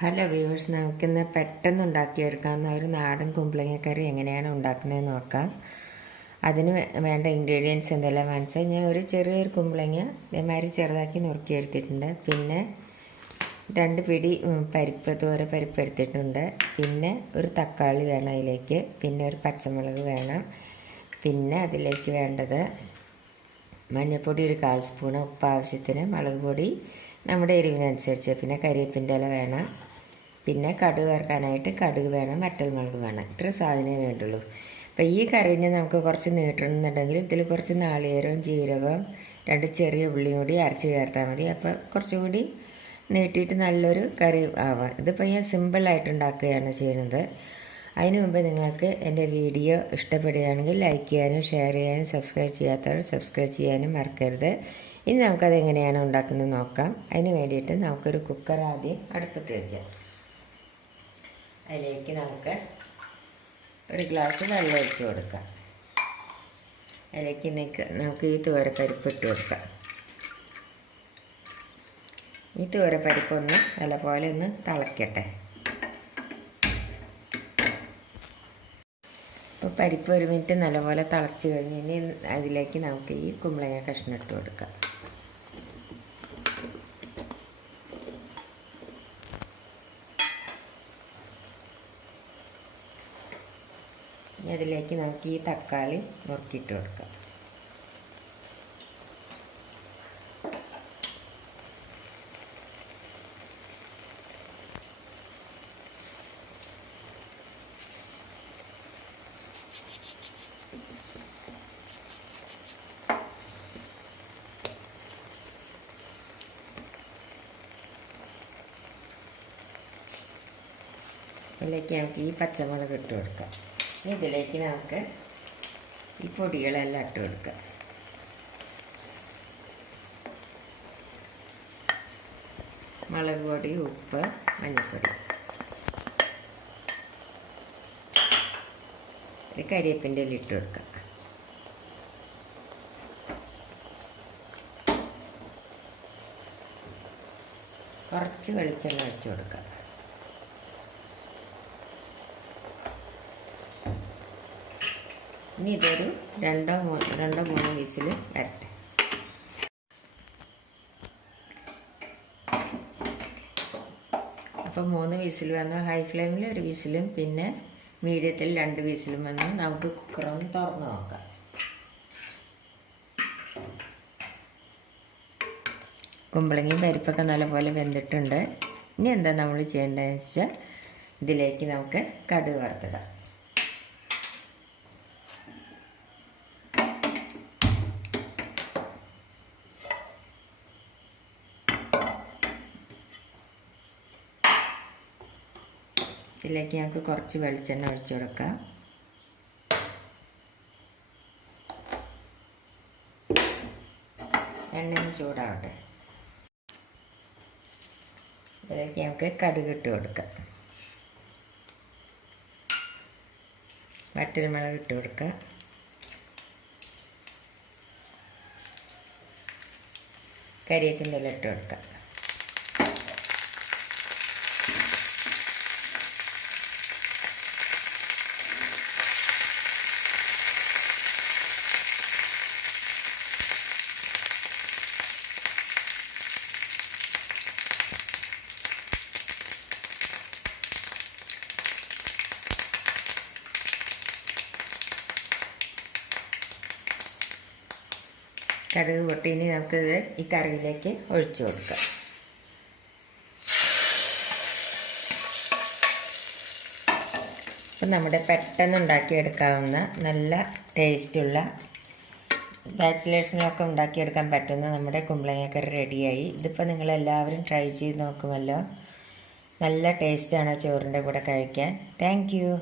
Hello viewers, നമുക്കിന്ന് പെട്ടെന്ന് ഉണ്ടാക്കിയെടുക്കാവുന്ന ഒരു നാടൻ കുമ്പളങ്ങക്കറി എങ്ങനെയാണ് ഉണ്ടാക്കുന്നതെന്ന് നോക്കാം. അതിന് വേണ്ട ഇൻഗ്രീഡിയൻസ് എന്തെല്ലാം വെച്ചാൽ ഞാൻ ഒരു ചെറിയൊരു കുമ്പളങ്ങ ഇതേമാതിരി ചെറുതാക്കി നുറുക്കിയെടുത്തിട്ടുണ്ട്. പിന്നെ 2 പിടി പരിപ്പ്, പരിപ്പ് എടുത്തിട്ടുണ്ട്. പിന്നെ ഒരു തക്കാളി വേണം അതിലേക്ക്. പിന്നെ ഒരു പച്ചമുളക് വേണം. പിന്നെ അതിലേക്ക് വേണ്ടത് മഞ്ഞൾപ്പൊടി ഒരു 1/4 സ്പൂണ്, ഉപ്പ് ആവശ്യത്തിന്, മുളക് പൊടി നമ്മുടെ എരിവിനനുസരിച്ച്, പിന്നെ കരിവേപ്പിൻ്റെ ഇല വേണം, പിന്നെ കടുക് വറുക്കാനായിട്ട് കടുക് വേണം, വറ്റൽമുളക് വേണം. ഇത്ര സാധനമേ വേണ്ടുള്ളൂ. അപ്പോൾ ഈ കറിന് നമുക്ക് കുറച്ച് നീട്ടണമെന്നുണ്ടെങ്കിൽ ഇതിൽ കുറച്ച് നാളികേരവും ജീരകവും 2 ചെറിയ ഉള്ളിയും കൂടി അരച്ച് ചേർത്താൽ മതി. അപ്പോൾ കുറച്ചുകൂടി നീട്ടിയിട്ട് നല്ലൊരു കറി ആവാം. ഇതിപ്പോൾ ഞാൻ സിമ്പിളായിട്ട് ഉണ്ടാക്കുകയാണ് ചെയ്യുന്നത്. അതിനു മുമ്പ് നിങ്ങൾക്ക് എൻ്റെ വീഡിയോ ഇഷ്ടപ്പെടുകയാണെങ്കിൽ ലൈക്ക് ചെയ്യാനും ഷെയർ ചെയ്യാനും സബ്സ്ക്രൈബ് ചെയ്യാത്തവർ സബ്സ്ക്രൈബ് ചെയ്യാനും മറക്കരുത്. ഇനി നമുക്കത് എങ്ങനെയാണ് ഉണ്ടാക്കുന്നത് നോക്കാം. അതിന് വേണ്ടിയിട്ട് നമുക്കൊരു കുക്കർ ആദ്യം അടുപ്പത്ത് വയ്ക്കാം. അതിലേക്ക് നമുക്ക് ഒരു ഗ്ലാസ് വെള്ളം ഒഴിച്ച് കൊടുക്കാം. അതിലേക്ക് നമുക്ക് ഈ പരിപ്പ് ഇട്ട് കൊടുക്കാം. ഈ പരിപ്പ് ഒന്ന് നല്ലപോലെ ഒന്ന് തിളയ്ക്കട്ടെ. അപ്പോൾ പരിപ്പ് 1 മിനിറ്റ് നല്ലപോലെ തിളച്ച് കഴിഞ്ഞ് ഇനി അതിലേക്ക് നമുക്ക് ഈ കുമ്പളങ്ങ കഷ്ണം ഇട്ട് കൊടുക്കാം. ഇനി അതിലേക്ക് നമുക്ക് ഈ തക്കാളി നുറുക്കിയിട്ട് കൊടുക്കാം. ഇതിലേക്ക് നമുക്ക് ഈ പച്ചമുളക് ഇട്ട് കൊടുക്കാം. ഇതിലേക്ക് നമുക്ക് ഈ പൊടികളെല്ലാം ഇട്ട് കൊടുക്കാം. മുളക് പൊടി, ഉപ്പ്, മഞ്ഞൾപ്പൊടി, ഒരു കരിവേപ്പിൻ്റെ ഇല ഇട്ട് കൊടുക്കാം. കുറച്ച് വെളിച്ചെണ്ണ ഒഴിച്ച് കൊടുക്കാം. ഇനി ഇതൊരു 2-3 വിസിൽ വരട്ടെ. അപ്പോൾ 3 വിസിൽ വന്നു. ഹൈ ഫ്ലെയിമിൽ 1 വിസിലും പിന്നെ മീഡിയത്തിൽ 2 വിസിലും വന്നു. നമുക്ക് കുക്കറൊന്ന് തുറന്ന് നോക്കാം. കുമ്പളങ്ങയും പരിപ്പൊക്കെ നല്ലപോലെ വെന്തിട്ടുണ്ട്. ഇനി എന്താ നമ്മൾ ചെയ്യേണ്ടതെന്ന് വെച്ചാൽ ഇതിലേക്ക് നമുക്ക് കടുക് വറുത്തിടാം. ഇതിലേക്ക് ഞങ്ങൾക്ക് കുറച്ച് വെളിച്ചെണ്ണ ഒഴിച്ചു കൊടുക്കാം. എണ്ണ ചൂടാവട്ടെ. ഇതിലേക്ക് ഞങ്ങൾക്ക് കടുക് ഇട്ട് കൊടുക്കാം. വറ്റൽമുളക് ഇട്ട് കൊടുക്കാം. കരിവേപ്പിൻ്റെ ഇല ഇട്ട് കൊടുക്കാം. കടുക് പൊട്ടി ഇനി നമുക്കിത് ഈ കറിയിലേക്ക് ഒഴിച്ചു കൊടുക്കാം. അപ്പം നമ്മുടെ പെട്ടെന്ന് ഉണ്ടാക്കിയെടുക്കാവുന്ന നല്ല ടേസ്റ്റുള്ള ബാച്ചിലേഴ്സിനൊക്കെ ഉണ്ടാക്കിയെടുക്കാൻ പറ്റുന്ന നമ്മുടെ കുമ്പളങ്ങക്കറി റെഡിയായി. ഇതിപ്പോൾ നിങ്ങളെല്ലാവരും ട്രൈ ചെയ്ത് നോക്കുമല്ലോ. നല്ല ടേസ്റ്റാണ് ചോറിൻ്റെ കൂടെ കഴിക്കാൻ. Thank you.